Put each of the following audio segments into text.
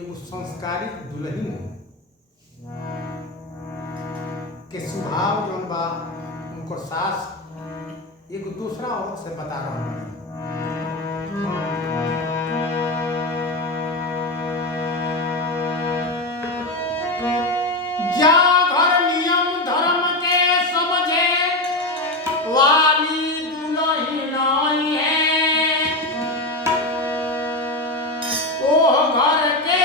एगो संस्कारित दुल्हन के स्वभाव जौन बा उनकर सास एगो दूसरा औरत से बता रहा है। जा घर नियम धर्म के समझे वाली दुल्हन है, ओ घर के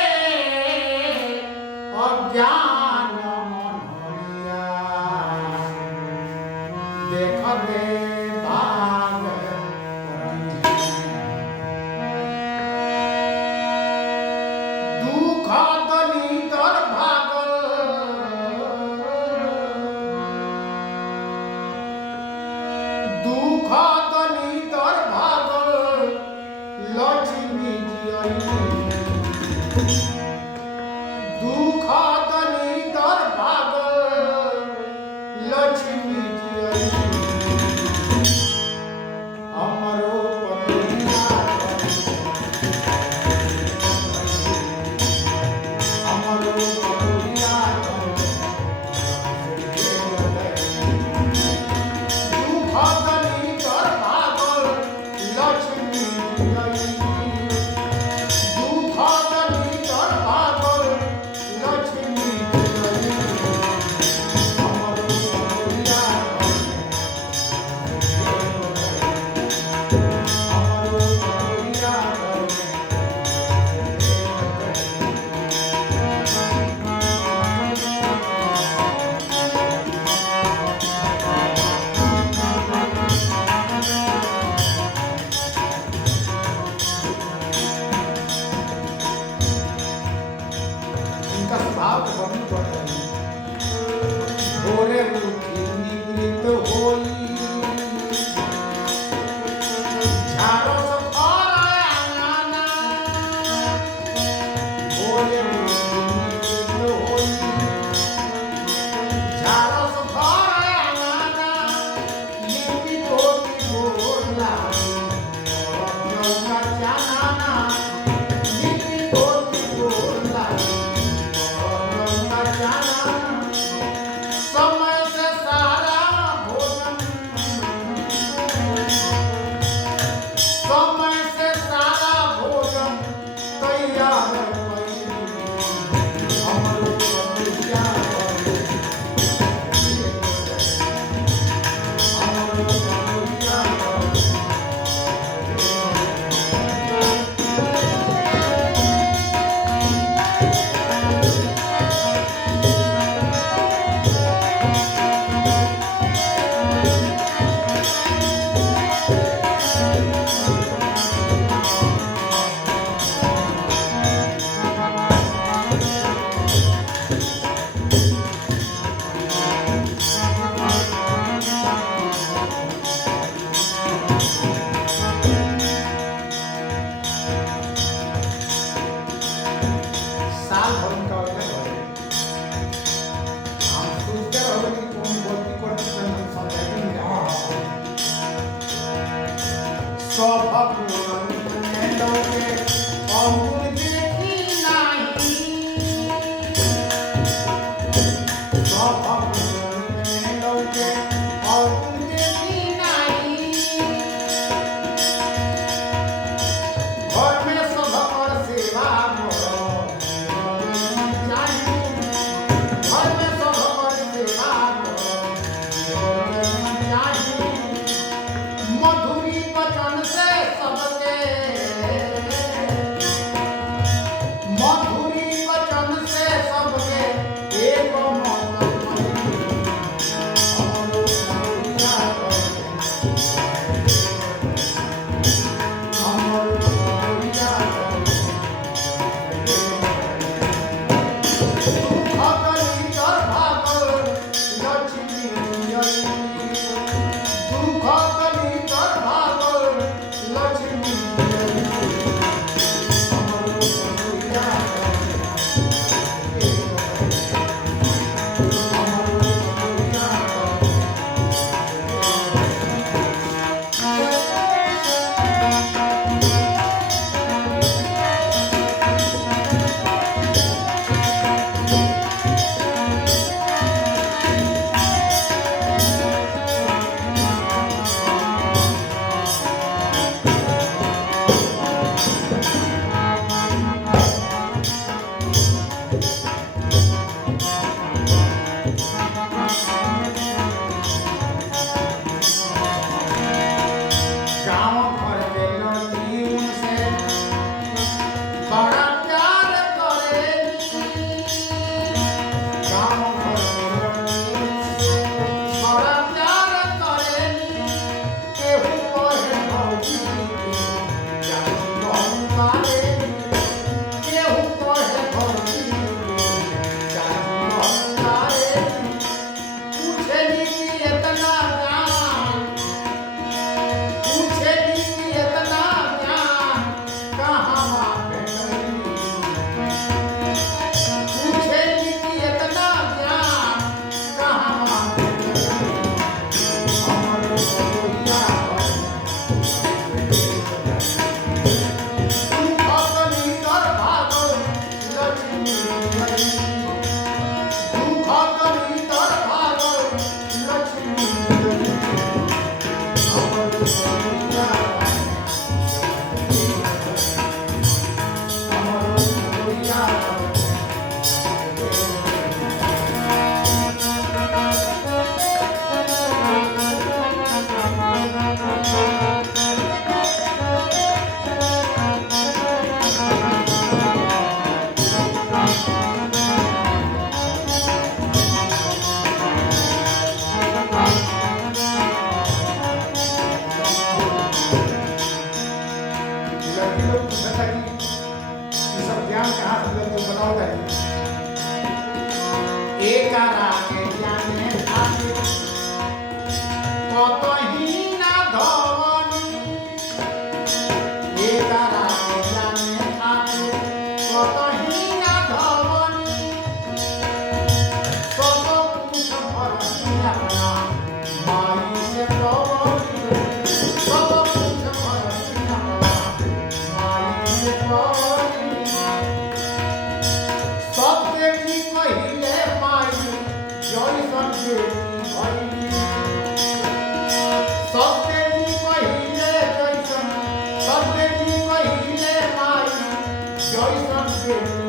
अज्ञान मनोरिया देख दे भाग दुख दलितर भागल दुख दलितर भागल लक्ष्मी दुख दलितर भागल लक्ष्मी हमरो पतिया हमरो पतिया दुख दलितर भागल लक्ष्मी दुख दलितर भगवान कहाँ से मिलते हैं बताओ ताकि एक रागे जाने आगे कत ही ना धवनी एक रागे जाने आगे कत ही ना धवनी सब कुछ भरती अपना माई से पवनी सब कुछ भरती अपना माई से पवनी सब देखी कहिले माई जैसन देखी भइली सब देखी कहिले जैसन सब देखी कहिले माई जैसन देखी